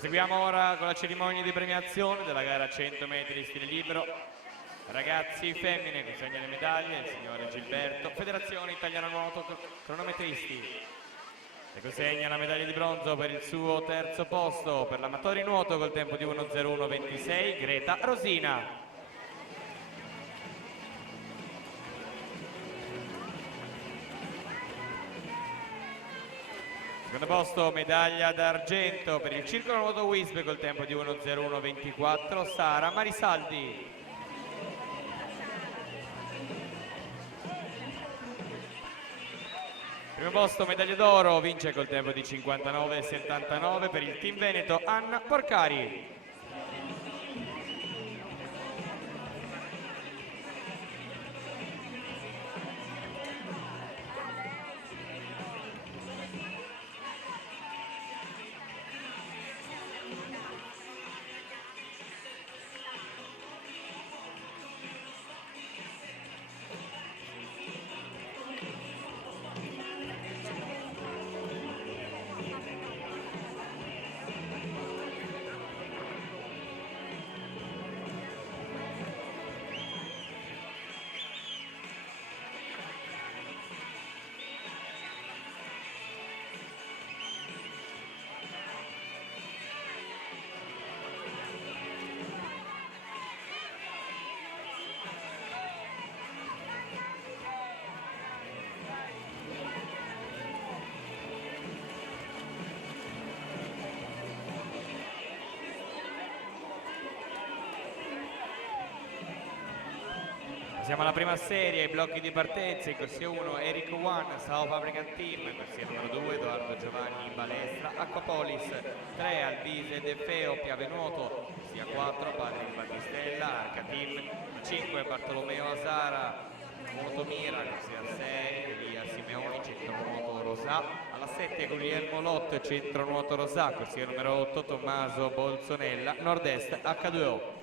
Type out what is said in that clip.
Proseguiamo ora con la cerimonia di premiazione della gara 100 metri stile libero. Ragazzi, femmine, consegna le medaglie il signore Gilberto, Federazione Italiana Nuoto Cronometristi. E consegna la medaglia di bronzo per il suo terzo posto per l'amatori nuoto col tempo di 1:01:26, Greta Rosina. Secondo posto, medaglia d'argento per il circolo nuoto Wisp col tempo di 1:01:24, Sara Marisaldi. Primo posto, medaglia d'oro, vince col tempo di 59:79 per il team veneto Anna Porcari. Siamo alla prima serie, i blocchi di partenza, in corsia 1 Eric One, South African Team, in corsia numero 2 Edoardo Giovanni in balestra, Acquapolis, 3 Alvise De Feo, Piave Nuoto, corsia 4 Padre di Battistella, Arca Team, 5 Bartolomeo Asara, Nuoto Mira, corsia 6 Elia Simeoni, centro nuoto Rosà, alla 7 Guglielmo Lotto, centro nuoto Rosà, corsia numero 8 Tommaso Bolsonella, nord-est H2O.